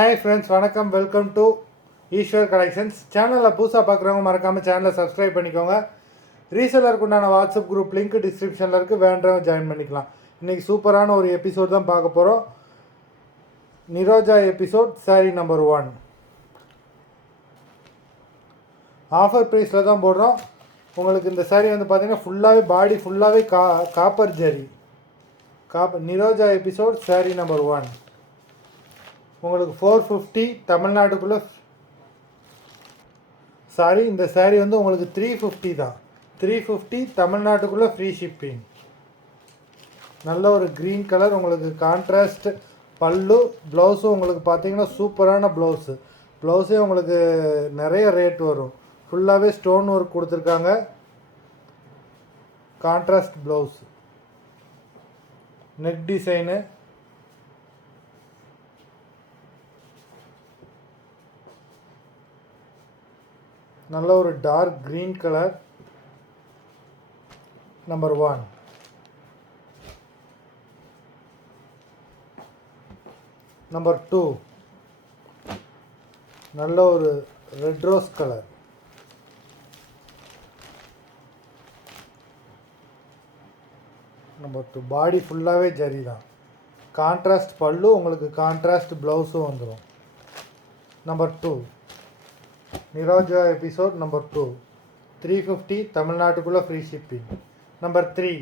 Hi friends, வணக்கம். Welcome to Eshwar collections. சேனலில் புதுசாக பார்க்குறவங்க மறக்காமல் சேனலை சப்ஸ்கிரைப் பண்ணிக்கோங்க. ரீசெலருக்கு உண்டான வாட்ஸ்அப் குரூப் லிங்க் டிஸ்கிரிப்ஷனில் இருக்குது, வேண்டவங்க ஜாயின் பண்ணிக்கலாம். இன்றைக்கி சூப்பரான ஒரு எபிசோட் தான் பார்க்க போகிறோம். நிரோஜா எபிசோட் சாரீ நம்பர் 1 ஆஃபர் ப்ரைஸில் தான் போடுறோம். உங்களுக்கு இந்த சாரீ வந்து பார்த்திங்கன்னா ஃபுல்லாகவே பாடி ஃபுல்லாகவே காப்பர் ஜரி நிரோஜா எபிசோட் சாரீ நம்பர் 1 உங்களுக்கு 450 தமிழ்நாட்டுக்குள்ளே. சாரி, இந்த சாரீ வந்து உங்களுக்கு 350 தான். 350 தமிழ்நாட்டுக்குள்ளே ஃப்ரீ ஷிப்பிங். நல்ல ஒரு க்ரீன் கலர், உங்களுக்கு கான்ட்ராஸ்ட் பல்லு. ப்ளவுஸும் உங்களுக்கு பார்த்தீங்கன்னா சூப்பரான ப்ளவுஸே உங்களுக்கு நிறைய ரேட் வரும். ஃபுல்லாகவே ஸ்டோன் ஒர்க் கொடுத்துருக்காங்க. கான்ட்ராஸ்ட் ப்ளவுஸ், நெக் டிசைனு, நல்ல ஒரு dark green colour number 1. Number 2 நல்ல ஒரு red rose colour. Number 2 body ஃபுல்லாகவே ஜரி தான். கான்ட்ராஸ்ட் பல்லு, உங்களுக்கு கான்ட்ராஸ்ட் ப்ளவுஸும் வந்துடும். நம்பர் 2 நிரோஜா எபிசோட் நம்பர் 2 350 தமிழ்நாட்டுக்குள்ளே free shipping. Number 3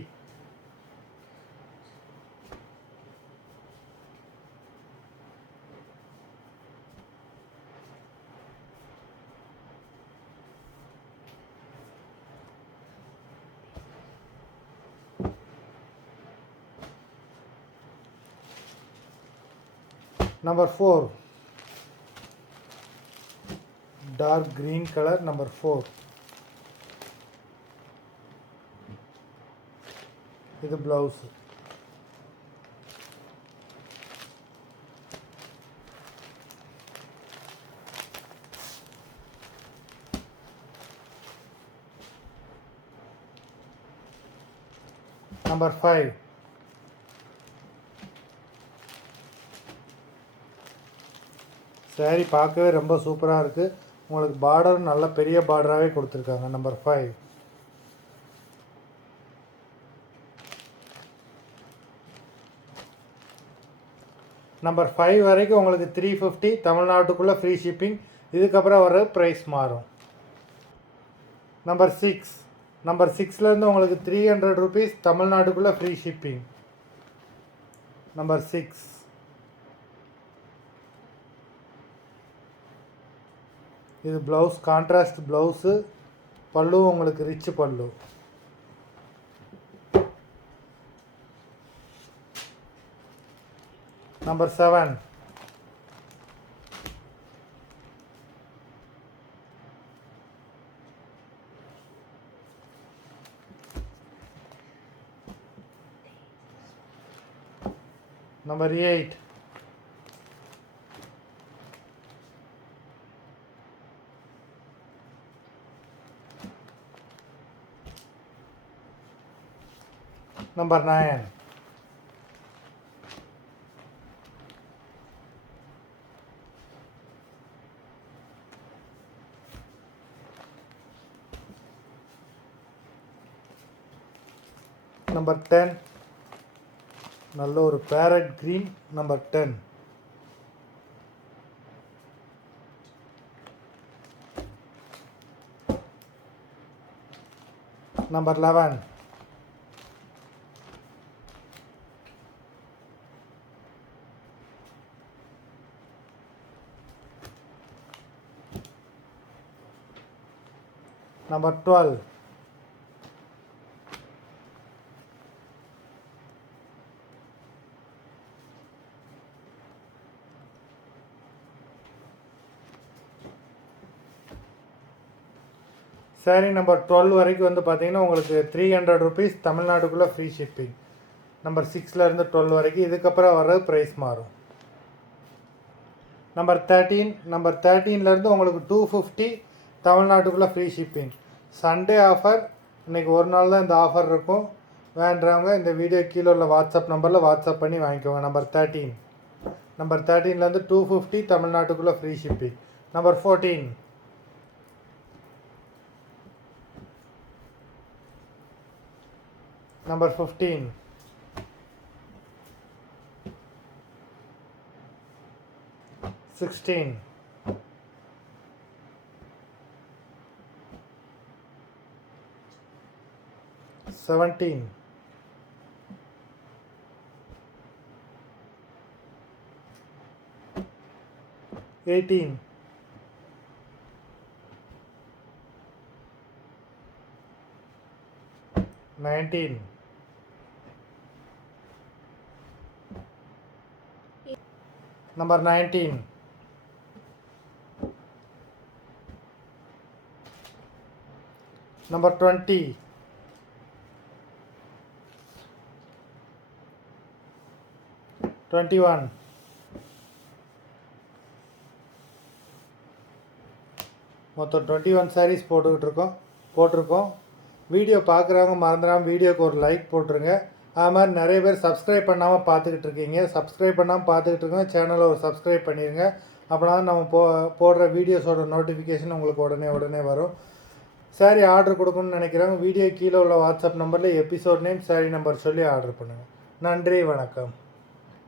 number 4 dark green colour. Number 4 இது ப்ளவுஸ். நம்பர் 5 சாரி பார்க்கவே ரொம்ப சூப்பராக இருக்குது. உங்களுக்கு பார்டர் நல்ல பெரிய பார்டராகவே கொடுத்துருக்காங்க. நம்பர் 5 நம்பர் 5 வரைக்கும் உங்களுக்கு 350 தமிழ்நாட்டுக்குள்ளே ஃப்ரீ ஷிப்பிங். இதுக்கப்புறம் வர ப்ரைஸ் மாறும். நம்பர் 6 நம்பர் 6லேருந்து உங்களுக்கு 300 ருபீஸ் தமிழ்நாட்டுக்குள்ளே ஃப்ரீ ஷிப்பிங். நம்பர் 6 இது ப்ளவுஸ், கான்ட்ராஸ்ட் ப்ளவுஸு. பல்லு உங்களுக்கு ரிச் பல்லு. நம்பர் 7 நம்பர் 8 நம்பர் 9 நம்பர் 10 நல்ல ஒரு பேரட் க்ரீன். நம்பர் 10 நம்பர் 11 நம்பர் 12 சாரி நம்பர் 12 வரைக்கும் வந்து பார்த்தீங்கன்னா உங்களுக்கு 300 ருபீஸ் தமிழ்நாட்டுக்குள்ளே ஃப்ரீ ஷிப்பிங். நம்பர் 6லேருந்து 12 வரைக்கும். இதுக்கப்புறம் வர ப்ரைஸ் மாறும். நம்பர் 13லேருந்து உங்களுக்கு 250 தமிழ்நாட்டுக்குள்ளே ஃப்ரீ ஷிப்பிங். Sunday offer. இன்றைக்கி ஒரு நாள் தான் இந்த ஆஃபர் இருக்கும். வேண்டவங்க இந்த வீடியோ கீழே உள்ள வாட்ஸ்அப் நம்பரில் வாட்ஸ்அப் பண்ணி வாங்கிக்கோங்க. நம்பர் 13 நம்பர் 13லேருந்து 250 தமிழ்நாட்டுக்குள்ளே ஃப்ரீ ஷிப்பிங். நம்பர் 14. நம்பர் 15. Sixteen. 17. 18. 19. Number 19. Number 20. Twenty-one. மொத்தம் 21 sarees போட்டிருக்கோம். வீடியோ பார்க்குறவங்க மறந்துடாமல் வீடியோக்கு ஒரு லைக் போட்டுருங்க. அது மாதிரி நிறைய பேர் சப்ஸ்கிரைப் பண்ணாமல் பார்த்துக்கிட்டு இருக்கீங்க. சப்ஸ்கிரைப் பண்ணாமல் பார்த்துக்கிட்டு இருக்கோங்க, சேனலை ஒரு சப்ஸ்கிரைப் பண்ணிடுங்க. அப்படின்னா நம்ம போடுற வீடியோஸோட நோட்டிஃபிகேஷன் உங்களுக்கு உடனே வரும். சாரீ ஆர்டர் கொடுக்கணும்னு நினைக்கிறவங்க வீடியோ கீழே உள்ள வாட்ஸ்அப் நம்பரில் எபிசோட் நேம், சாரீ நம்பர் சொல்லி ஆர்டர் பண்ணுங்கள். நன்றி, வணக்கம்.